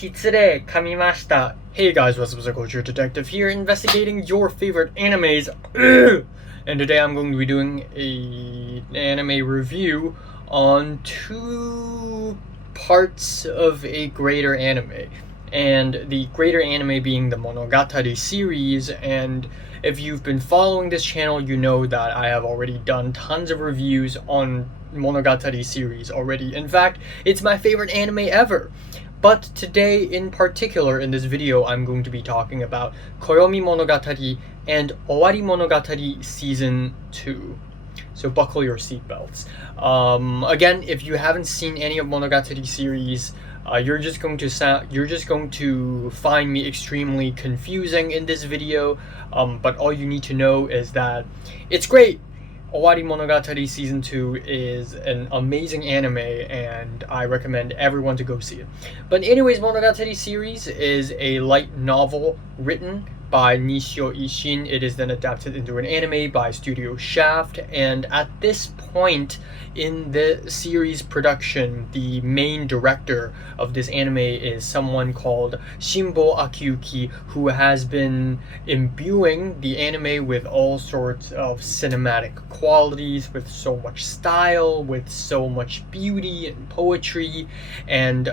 Kitsure kamimashita. Hey guys, what's up? It's Culture Detective here, investigating your favorite animes. And today I'm going to be doing an anime review on two parts of a greater anime. And the greater anime being the Monogatari series. And if you've been following this channel, you know that I have already done tons of reviews on Monogatari series already. In fact, it's my favorite anime ever. But today, in particular, in this video, I'm going to be talking about Koyomimonogatari and Owarimonogatari Season 2. So buckle your seatbelts. Again, if you haven't seen any of Monogatari series, you're just going to find me extremely confusing in this video. But all you need to know is that it's great. Owarimonogatari Season 2 is an amazing anime, and I recommend everyone to go see it. But anyways, Monogatari series is a light novel written by Nishio Ishin. It is then adapted into an anime by Studio Shaft, and at this point in the series production, the main director of this anime is someone called Shimbo Akiyuki, who has been imbuing the anime with all sorts of cinematic qualities, with so much style, with so much beauty and poetry, and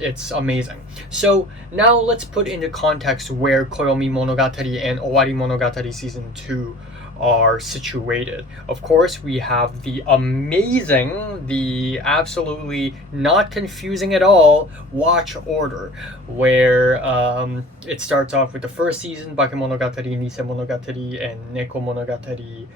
it's amazing. So now let's put into context where Koyomimonogatari and Owarimonogatari Season 2 are situated. Of course, we have the amazing, the absolutely not confusing at all watch order, where it starts off with the first season, Bakemonogatari, Nisemonogatari, and Nekomonogatari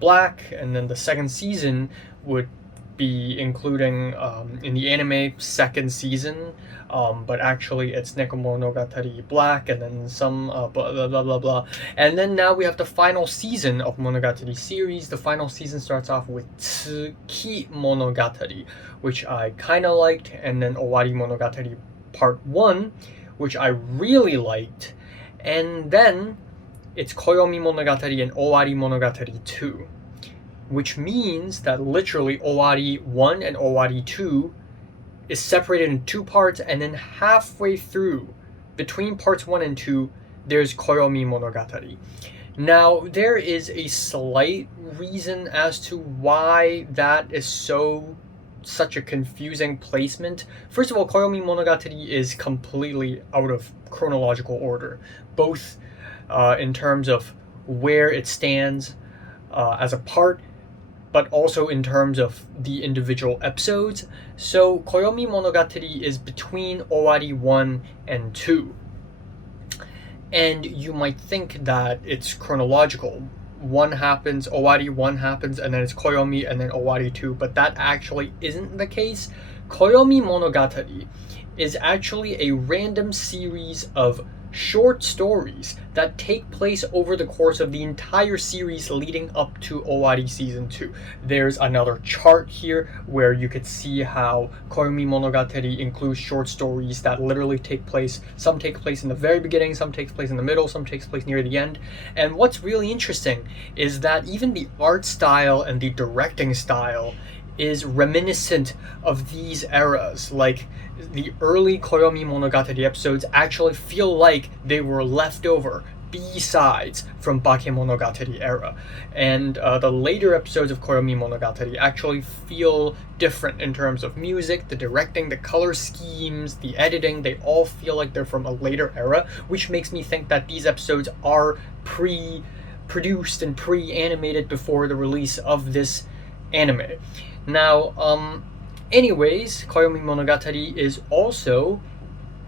Black, and then the second season would be including in the anime second season, but actually it's Nekomonogatari Black, and then some blah blah blah blah blah. And then now we have the final season of Monogatari series. The final season starts off with Tsuki Monogatari, which I kind of liked, and then Owarimonogatari Part 1, which I really liked, and then it's Koyomimonogatari and Owarimonogatari 2. Which means that literally Owari 1 and Owari 2 is separated in two parts, and then halfway through, between parts 1 and 2, there's Koyomimonogatari. Now, there is a slight reason as to why that is such a confusing placement. First of all, Koyomimonogatari is completely out of chronological order, both in terms of where it stands as a part, but also in terms of the individual episodes. So Koyomimonogatari is between Owari 1 and 2. And you might think that it's chronological. Owari 1 happens, and then it's Koyomi, and then Owari 2, but that actually isn't the case. Koyomimonogatari is actually a random series of short stories that take place over the course of the entire series leading up to Owari Season 2. There's another chart here where you could see how Koyomimonogatari includes short stories that literally take place. Some take place in the very beginning, some takes place in the middle, some takes place near the end. And what's really interesting is that even the art style and the directing style is reminiscent of these eras. Like, the early Koyomimonogatari episodes actually feel like they were leftover B-sides from Bakemonogatari era. And the later episodes of Koyomimonogatari actually feel different in terms of music, the directing, the color schemes, the editing. They all feel like they're from a later era, which makes me think that these episodes are pre-produced and pre-animated before the release of this anime. Now, anyways, Koyomimonogatari is also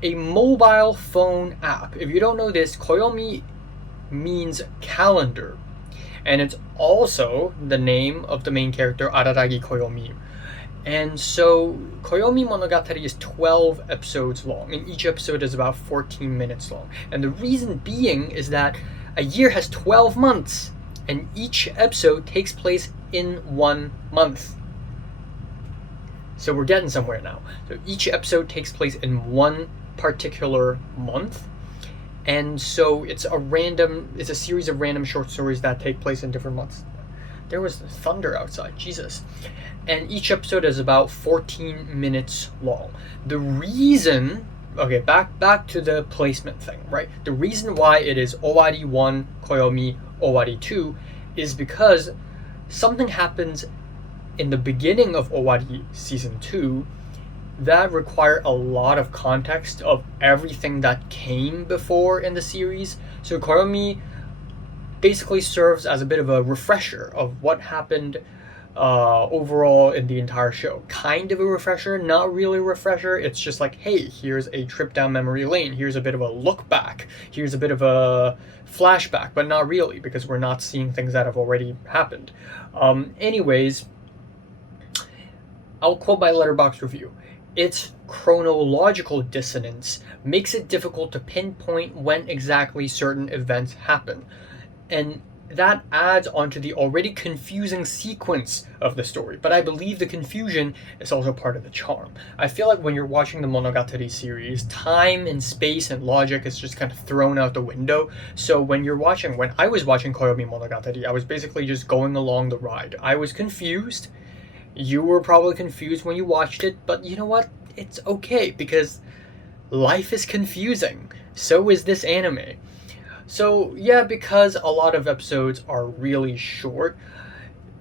a mobile phone app. If you don't know this, Koyomi means calendar, and it's also the name of the main character, Araragi Koyomi. And so Koyomimonogatari is 12 episodes long, and each episode is about 14 minutes long. And the reason being is that a year has 12 months, and each episode takes place in 1 month. So we're getting somewhere now. So each episode takes place in one particular month. And so it's a series of random short stories that take place in different months. There was thunder outside, Jesus. And each episode is about 14 minutes long. The reason okay, back to the placement thing, right? The reason why it is Owari 1, Koyomi, Owari 2 is because something happens in the beginning of Owari Season 2 that require a lot of context of everything that came before in the series. So Koyomi basically serves as a bit of a refresher of what happened overall in the entire show. Kind of a refresher, not really a refresher. It's just like, hey, here's a trip down memory lane. Here's a bit of a look back. Here's a bit of a flashback, but not really, because we're not seeing things that have already happened. Anyways, I'll quote my Letterboxd review. Its chronological dissonance makes it difficult to pinpoint when exactly certain events happen. And that adds onto the already confusing sequence of the story. But I believe the confusion is also part of the charm. I feel like when you're watching the Monogatari series, time and space and logic is just kind of thrown out the window. So when I was watching Koyomimonogatari, I was basically just going along the ride. I was confused. You were probably confused when you watched it, but you know what? It's okay, because life is confusing. So is this anime. So yeah, because a lot of episodes are really short,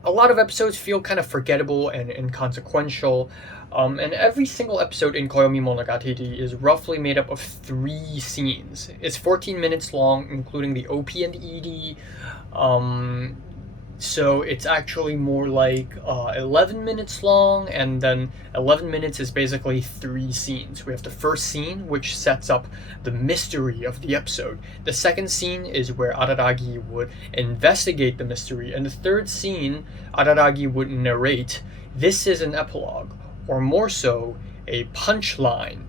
a lot of episodes feel kind of forgettable and inconsequential. And every single episode in Koyomimonogatari is roughly made up of 3 scenes. It's 14 minutes long, including the OP and the ED. So it's actually more like 11 minutes long, and then 11 minutes is basically 3 scenes. We have the first scene, which sets up the mystery of the episode. The second scene is where Araragi would investigate the mystery, and the third scene, Araragi would narrate. This is an epilogue, or more so, a punchline.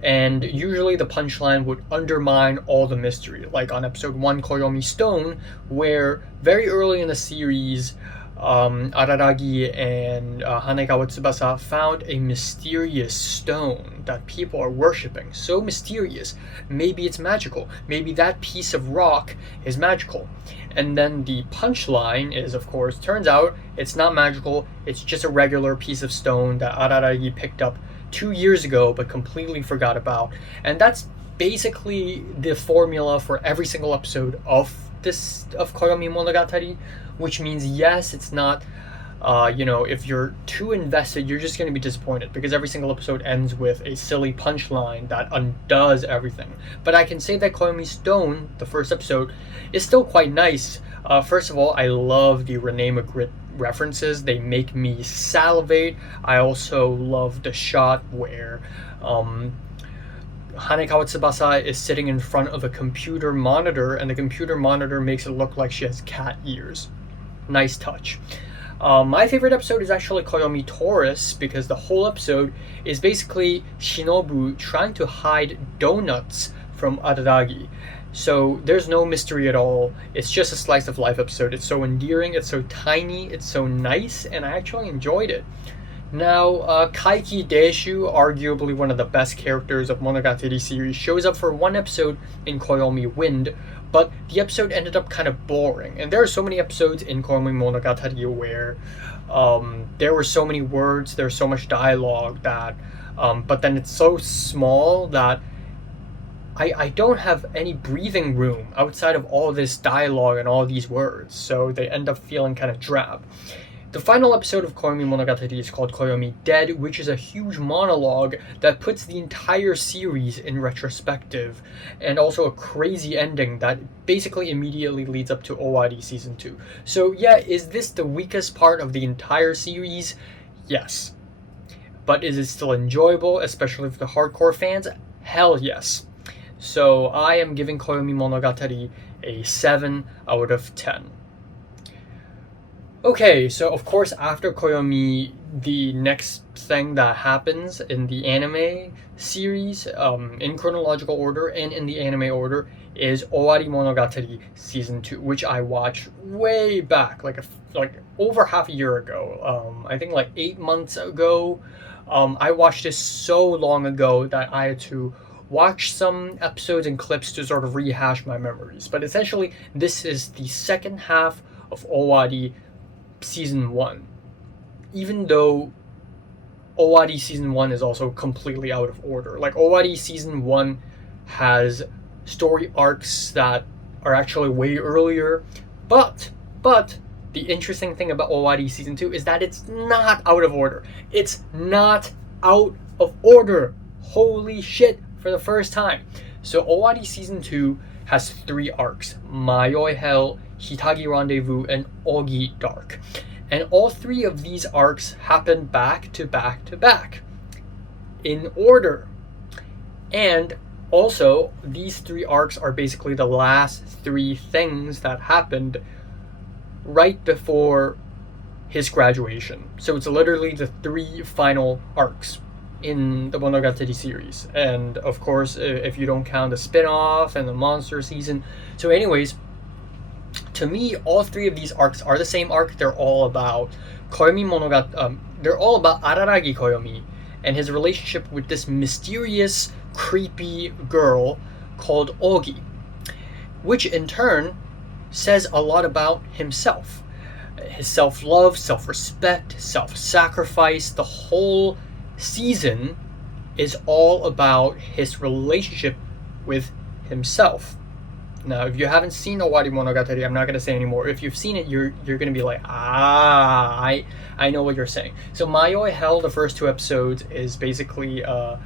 And usually the punchline would undermine all the mystery, like on episode 1, Koyomi Stone, where very early in the series, Araragi and Hanegawa Tsubasa found a mysterious stone that people are worshipping. So mysterious. Maybe it's magical. Maybe that piece of rock is magical. And then the punchline is, of course, turns out it's not magical. It's just a regular piece of stone that Araragi picked up 2 years ago but completely forgot about. And that's basically the formula for every single episode of Koyomimonogatari, which means yes, it's not if you're too invested, you're just going to be disappointed, because every single episode ends with a silly punchline that undoes everything. But I can say that Koyomi Stone, the first episode, is still quite nice. First of all, I love the Rene Magritte references. They make me salivate. I also love the shot where Hanekawa Tsubasa is sitting in front of a computer monitor, and the computer monitor makes it look like she has cat ears. Nice touch. My favorite episode is actually Koyomi Taurus, because the whole episode is basically Shinobu trying to hide donuts from Araragi. So there's no mystery at all. It's just a slice of life episode. It's so endearing, it's so tiny, it's so nice, and I actually enjoyed it. Now, Kaiki Deishu, arguably one of the best characters of Monogatari series, shows up for 1 episode in Koyomi Wind, but the episode ended up kind of boring. And there are so many episodes in Koyomimonogatari where there were so many words, there's so much dialogue that, but then it's so small that I don't have any breathing room outside of all this dialogue and all these words, so they end up feeling kind of drab. The final episode of Koyomimonogatari is called Koyomi Dead, which is a huge monologue that puts the entire series in retrospective, and also a crazy ending that basically immediately leads up to Owari Season 2. So yeah, is this the weakest part of the entire series? Yes. But is it still enjoyable, especially for the hardcore fans? Hell yes. So I am giving Koyomimonogatari a 7 out of 10. Okay, so of course after Koyomi, the next thing that happens in the anime series, in chronological order and in the anime order, is Owarimonogatari Season 2, which I watched way back, like over half a year ago. I think like 8 months ago. I watched this so long ago that I had to watch some episodes and clips to sort of rehash my memories. But essentially, this is the second half of Owari Season 1. Even though Owari Season 1 is also completely out of order. Like, Owari Season 1 has story arcs that are actually way earlier, but the interesting thing about Owari Season 2 is that it's not out of order. It's not out of order. Holy shit, for the first time. So Owari Season 2 has 3 arcs: Mayoi Hell, Hitagi Rendezvous, and Ogi Dark. And all 3 of these arcs happen back to back to back in order. And also, these 3 arcs are basically the last 3 things that happened right before his graduation. So it's literally the 3 final arcs in the Monogatari series. And of course, if you don't count the spin-off and the monster season. So anyways, to me, all 3 of these arcs are the same arc. They're all about they're all about Araragi Koyomi and his relationship with this mysterious, creepy girl called Ogi, which in turn says a lot about himself. His self-love, self-respect, self-sacrifice. The whole season is all about his relationship with himself. Now, if you haven't seen Owarimonogatari, I'm not going to say anymore. If you've seen it, you're going to be like, I know what you're saying. So Mayoi Hell, the first 2 episodes, is basically a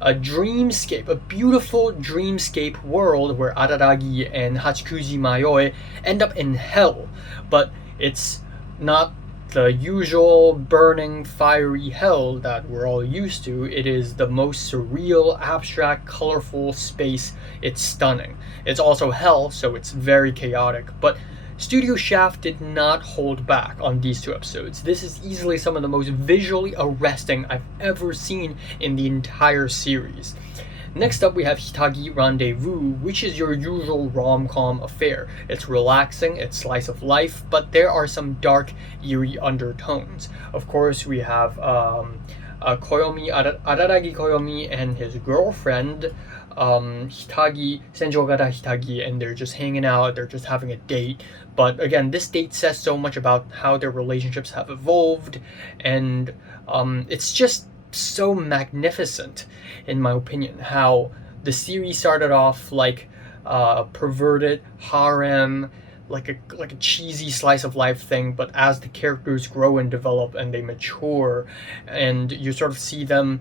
dreamscape, a beautiful dreamscape world where Araragi and Hachikuji Mayoi end up in hell. But it's not the usual burning, fiery hell that we're all used to. It is the most surreal, abstract, colorful space. It's stunning. It's also hell, so it's very chaotic. But Studio Shaft did not hold back on these 2 episodes. This is easily some of the most visually arresting I've ever seen in the entire series. Next up, we have Hitagi Rendezvous, which is your usual rom-com affair. It's relaxing, it's slice of life, but there are some dark, eerie undertones. Of course, we have Araragi Koyomi and his girlfriend, Hitagi, Senjogara Hitagi, and they're just hanging out, they're just having a date. But again, this date says so much about how their relationships have evolved, and it's just so magnificent, in my opinion, how the series started off like perverted harem, like a cheesy slice of life thing, but as the characters grow and develop and they mature, and you sort of see them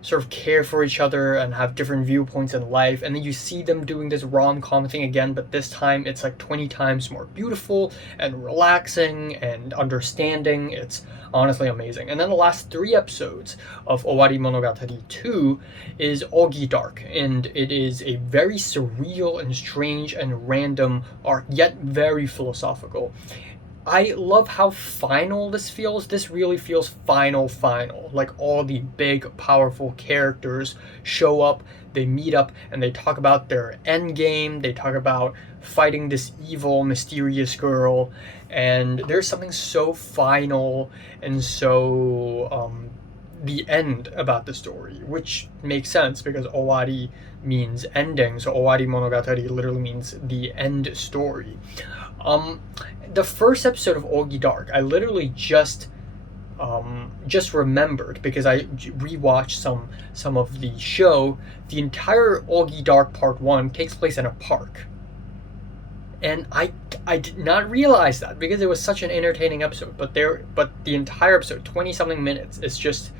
sort of care for each other and have different viewpoints in life, and then you see them doing this rom-com thing again, but this time it's like 20 times more beautiful and relaxing and understanding. It's honestly amazing. And then the last 3 episodes of Owarimonogatari 2 is Ogi Dark, and it is a very surreal and strange and random arc, yet very philosophical. I love how final this feels. This really feels final. Like all the big, powerful characters show up, they meet up, and they talk about their end game. They talk about fighting this evil, mysterious girl. And there's something so final and so the end about the story, which makes sense because Owari means ending. So Owarimonogatari literally means the end story. The first episode of Ogi Dark, I literally just remembered because I rewatched some of the show. The entire Ogi Dark Part 1 takes place in a park. And I did not realize that because it was such an entertaining episode. But the entire episode, 20-something minutes, is just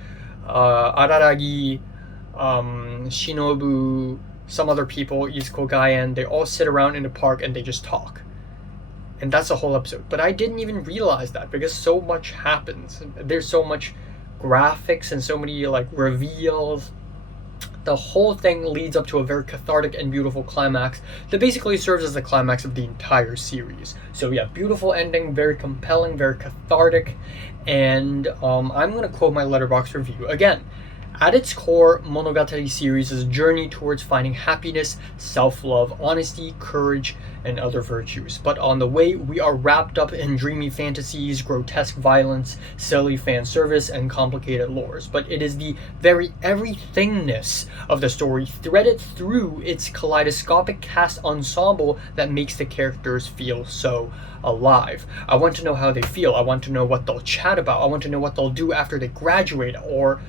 Araragi, Shinobu, some other people, Izuko Gaien, they all sit around in the park and they just talk. And that's the whole episode. But I didn't even realize that because so much happens. There's so much graphics and so many like reveals. The whole thing leads up to a very cathartic and beautiful climax that basically serves as the climax of the entire series. So yeah, beautiful ending, very compelling, very cathartic. And I'm going to quote my Letterboxd review again. At its core, Monogatari series is a journey towards finding happiness, self-love, honesty, courage, and other virtues. But on the way, we are wrapped up in dreamy fantasies, grotesque violence, silly fan service, and complicated lores. But it is the very everythingness of the story threaded through its kaleidoscopic cast ensemble that makes the characters feel so alive. I want to know how they feel. I want to know what they'll chat about. I want to know what they'll do after they graduate, or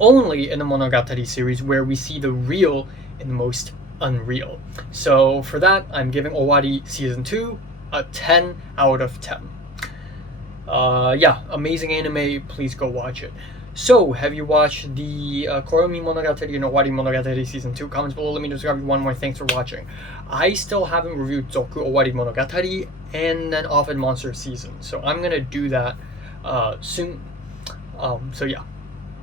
only in the Monogatari series where we see the real and most unreal. So for that, I'm giving Owari Season 2 a 10 out of 10. Yeah, amazing anime, please go watch it. So, have you watched the Koyomimonogatari and Owarimonogatari Season 2? Comments below, let me describe you one more. Thanks for watching. I still haven't reviewed Zoku Owarimonogatari and then Off and Monster Season, so I'm gonna do that soon. So yeah.